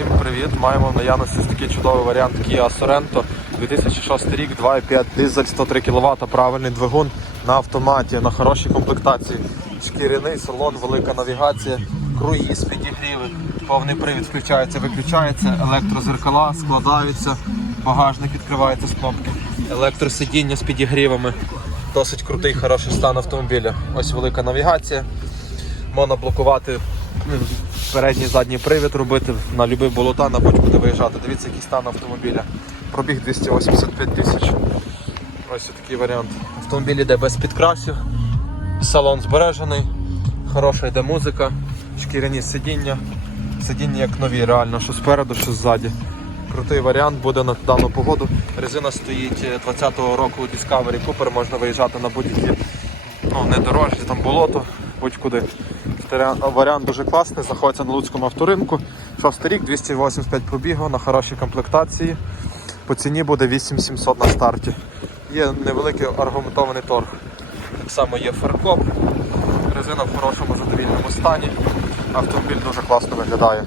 Всім привіт! Маємо в наявності такий чудовий варіант Kia Sorento 2006 рік, 2,5 дизель, 103 кВт, правильний двигун на автоматі, на хорошій комплектації. Шкіряний салон, велика навігація, круїз, підігріви, повний привід включається, виключається, електрозеркала складаються, багажник відкривається з кнопки, електросидіння з підігрівами. Досить крутий, хороший стан автомобіля. Ось велика навігація. Можна блокувати передній задній привід робити на будь-який болота, на будь-куди виїжджати. Дивіться, який стан автомобіля. Пробіг 285 тисяч. Ось такий варіант. Автомобіль йде без підкрасів, салон збережений, хороша йде музика, шкіряні сидіння. Сидіння як нові, реально, що спереду, що ззаді. Крутий варіант буде на дану погоду. Резина стоїть е, 20-го року Discovery Cooper, можна виїжджати на будь-які ну, не дорожчі, там болото, будь-куди. Варіант дуже класний, знаходиться на Луцькому авторинку. Шостий рік, 285 пробігу на хорошій комплектації. По ціні буде 8700 на старті. Є невеликий аргументований торг. Так само є фаркоп, резина в хорошому задовільному стані. Автомобіль дуже класно виглядає.